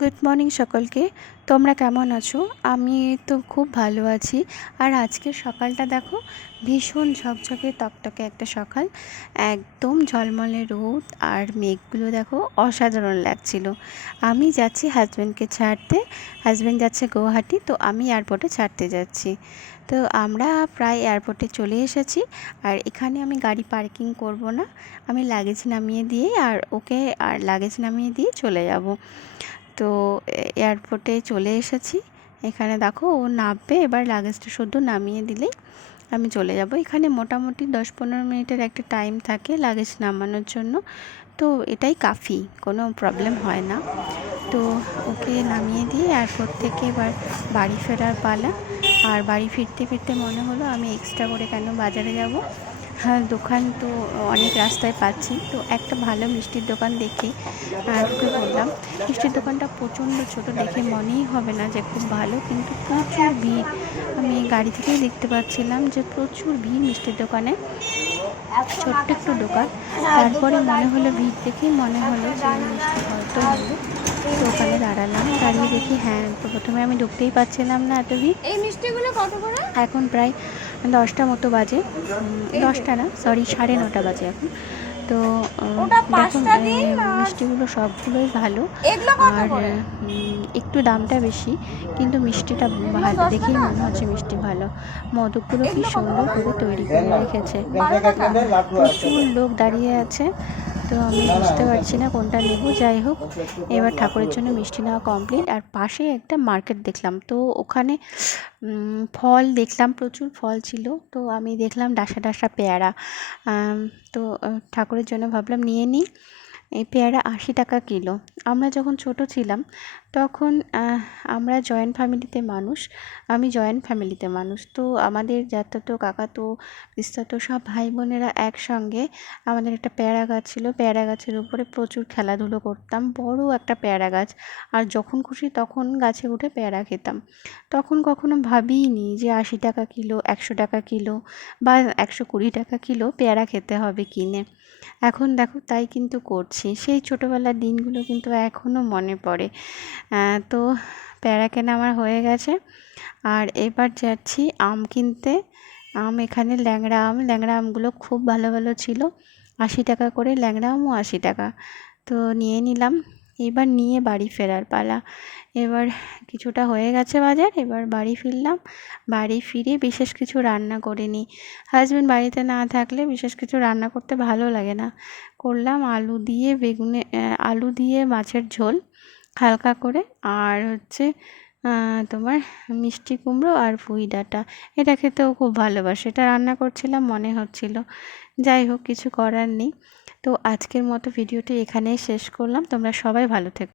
Good morning সকলকে। তোমরা কেমন আছো? আমি তো খুব ভালো আছি। আর আজকের সকালটা দেখো, ভীষণ ঝকঝকে তকতকে একটা সকাল। একদম ঝলমলে রোদ আর মেঘগুলো দেখো অসাধারণ লাগছিল। আমি যাচ্ছি হাজব্যান্ডকে ছাড়তে। হাজব্যান্ড যাচ্ছে গুয়াহাটি, তো আমি এয়ারপোর্টে ছাড়তে যাচ্ছি। তো আমরা প্রায় এয়ারপোর্টে চলে এসেছি। আর এখানে আমি গাড়ি পার্কিং করব না। আমি লাগেজ নামিয়ে দিয়ে আর ওকে আর লাগেজ নামিয়ে দিয়ে চলে যাব। তো এয়ারপোর্টে চলে এসেছি। এখানে দেখো ও নামবে, এবার লাগেজটা শুধু নামিয়ে দিলেই আমি চলে যাব। এখানে মোটামুটি দশ পনেরো মিনিটের একটা টাইম থাকে লাগেজ নামানোর জন্য। তো এটাই কাফি, কোনো প্রবলেম হয় না। তো ওকে নামিয়ে দিয়ে এয়ারপোর্ট থেকে এবার বাড়ি ফেরার পালা। আর বাড়ি ফিরতে ফিরতে মনে হলো আমি এক্সট্রা করে কেন বাজারে যাব? হ্যাঁ দোকান তো অনেক রাস্তায় পাচ্ছি। তো একটা ভালো মিষ্টির দোকান দেখে ওকে বললাম মিষ্টির দোকানটা প্রচণ্ড ছোট দেখে মনেই হবে না যে খুব ভালো কিন্তু প্রচুর ভিড়। আমি গাড়ি থেকেই দেখতে পাচ্ছিলাম যে প্রচুর ভিড় মিষ্টির দোকানে। ছোট্ট একটু দোকান তারপরে মনে হলো ভিড় দেখেই মনে হলো যে মিষ্টি হয়তো হলো তো ওখানে দাঁড়ালাম দাঁড়িয়ে দেখি হ্যাঁ তো প্রথমে আমি ঢুকতেই পারছিলাম না এত ভিড়। এই মিষ্টিগুলো কত করে? এখন প্রায় দশটা মতো বাজে। দশটা না সরি সাড়ে নটা বাজে এখন। তো দেখুন পাঁচটা দিন আর- মিষ্টিগুলো সবগুলোই ভালো। আর একটু দামটা বেশি কিন্তু মিষ্টিটা ভালো দেখেই মনে হচ্ছে মিষ্টি ভালো। মদকগুলো কি সুন্দর করে? তৈরি করে রেখেছে। প্রচুর লোক দাঁড়িয়ে আছে। তো আমি বুঝতে পারছি না কোনটা নেব। যাই হোক, এবার ঠাকুরের জন্য মিষ্টি নেওয়া কমপ্লিট আর পাশে একটা মার্কেট দেখলাম। তো ওখানে ফল দেখলাম, প্রচুর ফল ছিল। তো আমি দেখলাম ডাসা ডাসা পেয়ারা। তো ঠাকুরের জন্য ভাবলাম নিয়ে নিই। এই পেয়ারা আশি টাকা কিলো। আমরা যখন ছোট ছিলাম, তখন আমরা জয়েন্ট ফ্যামিলিতে মানুষ, আমি জয়েন্ট ফ্যামিলিতে মানুষ। তো আমাদের যাতাতো কাকাতো পিস্তাতো সব ভাই বোনেরা একসঙ্গে আমাদের একটা পেয়ারা গাছ ছিল। পেয়ারা গাছের উপরে প্রচুর খেলাধুলো করতাম, বড় একটা পেয়ারা গাছ। আর যখন খুশি তখন গাছে উঠে পেয়ারা খেতাম। তখন কখনো ভাবিনি যে আশি টাকা কিলো, একশো টাকা কিলো বা একশো কুড়ি টাকা কিলো পেয়ারা খেতে হবে কিনে। এখন দেখো তাই কিন্তু করছি। সেই ছোটোবেলার দিনগুলো কিন্তু এখনও মনে পড়ে। তো প্যারা কেনা আমার হয়ে গেছে। আর এবার যাচ্ছি আম কিনতে। আম এখানে ল্যাংড়া আম। ল্যাংড়া আমগুলো খুব ভালো ভালো ছিল। আশি টাকা করে, ল্যাংড়া আমও আশি টাকা। তো নিয়ে নিলাম। এবার নিয়ে বাড়ি ফেরার পালা। এবার কিছুটা হয়ে গেছে বাজার, এবার বাড়ি ফিরলাম। বাড়ি ফিরে বিশেষ কিছু রান্না করিনি হাজব্যান্ড বাড়িতে না থাকলে বিশেষ কিছু রান্না করতে ভালো লাগে না। করলাম আলু দিয়ে বেগুনে আলু দিয়ে মাছের ঝোল হালকা করে। আর হচ্ছে তোমার মিষ্টি কুমড়ো আর পুঁই ডাঁটা। এটা খেতেও খুব ভালোবাসে। এটা রান্না করছিলাম, মনে হচ্ছিল। যাই হোক, কিছু করার নেই। তো আজকের মতো ভিডিওটি এখানেই শেষ করলাম। তোমরা সবাই ভালো থেকো।